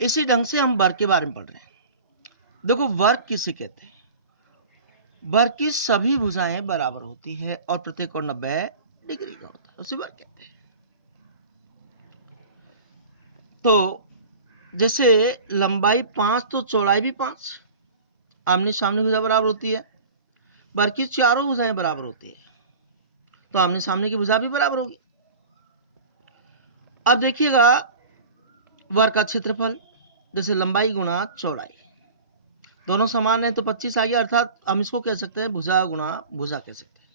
इसी ढंग से हम वर्ग के बारे में पढ़ रहे हैं। देखो वर्ग किसे कहते हैं? वर्ग की सभी भुजाएं बराबर होती है और प्रत्येक कोण 90 डिग्री का होता है, उसे वर्ग कहते हैं। तो जैसे लंबाई 5 तो चौड़ाई भी 5, आमने सामने भुजा बराबर होती है। वर्ग की चारों भुजाएं बराबर होती है तो आमने सामने की भुजा भी बराबर होगी। अब देखिएगा वर्ग का क्षेत्रफल, जैसे लंबाई गुणा चौड़ाई, दोनों समान है तो 25 आ गया, अर्थात हम इसको कह सकते हैं भुजा गुणा भुजा कह सकते हैं।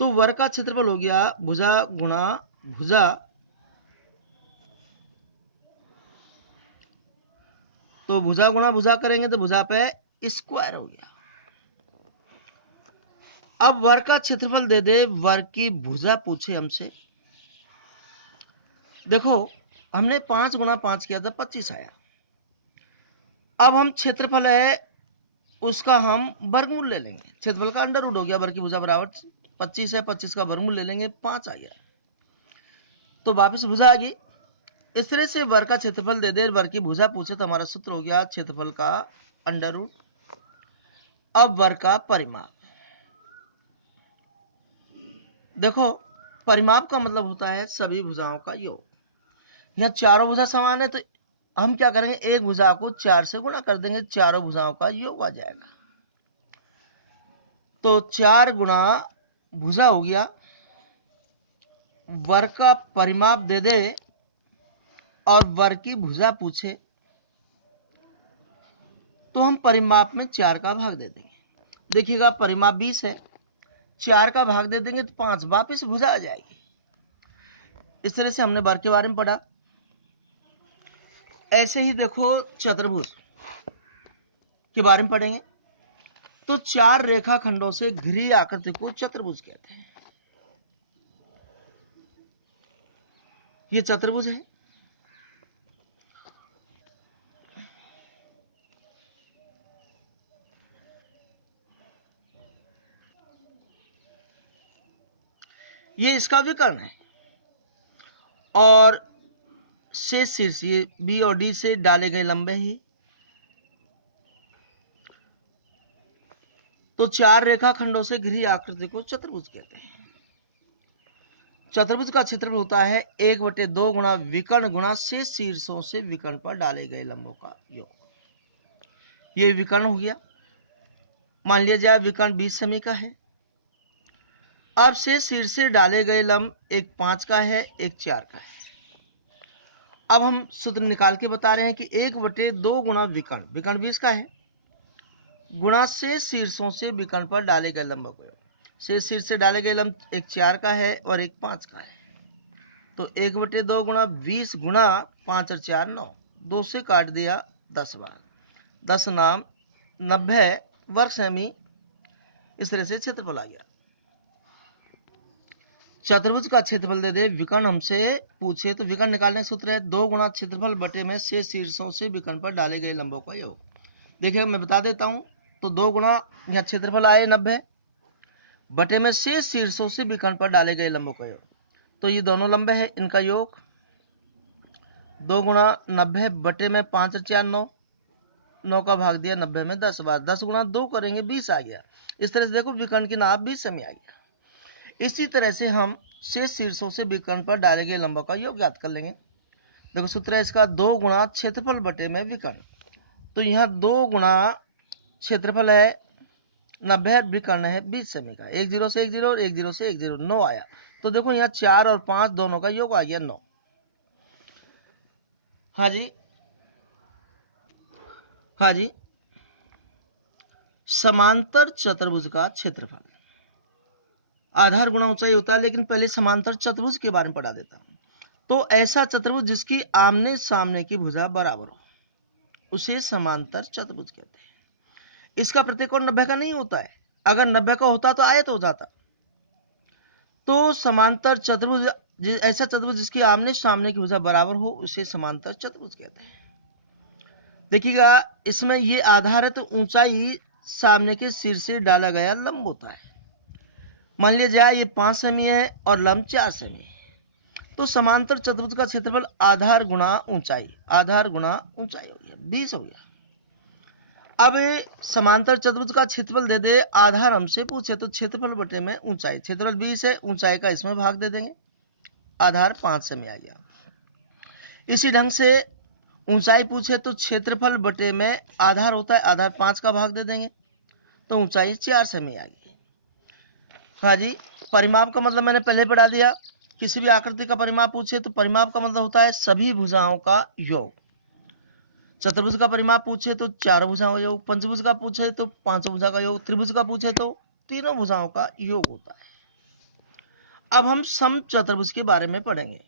तो वर्ग का क्षेत्रफल हो गया भुजा गुणा भुजा, तो भुजा गुणा भुजा करेंगे तो भुजा पे स्क्वायर हो गया। अब वर्ग का क्षेत्रफल दे दे, वर्ग की भुजा पूछे हमसे। देखो हमने 5 गुणा 5 किया था, 25 आया। अब हम क्षेत्रफल है उसका हम वर्गमूल ले लेंगे, क्षेत्रफल का अंडर रूट हो गया, वर्ग की भुजा बराबर 25 है, 25 का वर्गमूल ले लेंगे, 5 आ गया, तो वापस भुजा आ गई। इस तरह से वर्ग का क्षेत्रफल दे दे, वर्ग की भुजा पूछे तो हमारा सूत्र हो गया क्षेत्रफल का अंडर रूट। अब वर्ग का परिमाप, देखो परिमाप का मतलब होता है सभी भुजाओं का योग। यहाँ चारों भुजा समान है तो हम क्या करेंगे, एक भुजा को 4 से गुणा कर देंगे, चारों भुजाओं का योग आ जाएगा। तो 4 गुणा भुजा हो गया। वर्ग का परिमाप दे दे और वर्ग की भुजा पूछे तो हम परिमाप में 4 का भाग दे देंगे। देखिएगा परिमाप 20 है, 4 का भाग दे देंगे तो 5, वापिस भुजा आ जाएगी। इस तरह से हमने वर्ग के बारे में पढ़ा। ऐसे ही देखो चतुर्भुज के बारे में पढ़ेंगे। तो 4 रेखाखंडों से घिरी आकृति को चतुर्भुज कहते हैं। ये चतुर्भुज है। ये इसका विकर्ण है और शेष शीर्ष ये बी और डी से डाले गए लंबे ही। तो 4 रेखाखंडों से घिरी आकृति को चतुर्भुज कहते हैं। चतुर्भुज का क्षेत्रफल होता है 1/2 गुणा विकर्ण गुणा शेष शीर्षों से विकर्ण पर डाले गए लंबों का योग। ये विकर्ण हो गया। मान लिया जाए विकर्ण 20 सेमी का है। अब शेष शीर्ष से डाले गए लंब एक 5 का है, एक 4 का है। अब हम सूत्र निकाल के बता रहे हैं कि 1/2 गुणा विकर्ण, विकर्ण 20 का है, गुणा शेष शीर्षों से विकर्ण पर डाले गए लंब को। शेष शीर्ष से डाले गए लंब एक 4 का है और एक 5 का है। तो 1/2 गुणा 20 गुणा 5 और 4 9, 2 से काट दिया 10 बार, 10 नाम 90 वर्ग सेमी। इस तरह से क्षेत्रफल आ गया। चतुर्भुज का क्षेत्रफल दे दे, विकर्ण हमसे पूछे तो विकर्ण निकालने का सूत्र है 2 गुणा क्षेत्रफल बटे में शेष शीर्षों से विकर्ण पर डाले गए लंबों का योग। देखिए मैं बता देता हूं, तो 2 गुणा यहाँ क्षेत्रफल आए 90 बटे में शेष शीर्षों से विकर्ण पर डाले गए लंबों का योग, तो ये दोनों लंबे हैं, इनका योग 2 गुणा 90 बटे में 5 और 4 9, 9 का भाग दिया 90 में 10 बार, 10 गुणा 2 करेंगे 20 आ गया। इस तरह से देखो विकर्ण की नाप 20 सेमी आ गया। इसी तरह से हम शेष शीर्षों से विकर्ण पर डाले गए लंबों का योग ज्ञात कर लेंगे। देखो सूत्र है इसका 2 गुणा क्षेत्रफल बटे में विकर्ण, तो यहाँ 2 गुणा क्षेत्रफल है 90, विकर्ण है 20 सेमी का, 1 0 से 1 0 और 1 0 से 1 0, 9 आया। तो देखो यहाँ 4 और 5 दोनों का योग आ गया 9। हाँ जी, हाँ जी। समांतर चतुर्भुज का क्षेत्रफल आधार गुणा ऊंचाई होता है, लेकिन पहले समांतर चतुर्भुज के बारे में पढ़ा देता हूं। तो ऐसा चतुर्भुज जिसकी आमने सामने की भुजा बराबर हो उसे समांतर चतुर्भुज कहते हैं। इसका प्रत्येकोण 90 का नहीं होता है, अगर 90 का होता तो आयत हो जाता। तो समांतर चतुर्भुज, ऐसा चतुर्भुज जिसकी आमने सामने की भुजा बराबर हो उसे समांतर चतुर्भुज कहते हैं। देखिएगा इसमें ये आधार है तो ऊंचाई सामने के सिर से डाला गया लंब होता है। मान लिया जाए ये 5 सेमी है और लंब 4 सेमी है, तो समांतर चतुर्भुज का क्षेत्रफल आधार गुणा ऊंचाई, आधार गुणा ऊंचाई हो गया, 20 हो गया। अब समांतर चतुर्भुज का क्षेत्रफल दे दे, आधार हमसे पूछे तो क्षेत्रफल बटे में ऊंचाई, क्षेत्रफल 20 है, ऊंचाई का इसमें भाग दे देंगे, आधार 5 से में आ गया। इसी ढंग से ऊंचाई पूछे तो क्षेत्रफल बटे में आधार होता है, आधार 5 का भाग दे देंगे, तो ऊंचाई 4 से में आ गई। हाँ जी, परिमाप का मतलब मैंने पहले पढ़ा दिया। किसी भी आकृति का परिमाप पूछे तो परिमाप का मतलब होता है सभी भुजाओं का योग। चतुर्भुज का परिमाप पूछे तो 4 भुजाओं का योग, पंचभुज का पूछे तो 5 भुजा का योग, त्रिभुज का पूछे तो 3 भुजाओं का योग होता है। अब हम सम चतुर्भुज के बारे में पढ़ेंगे।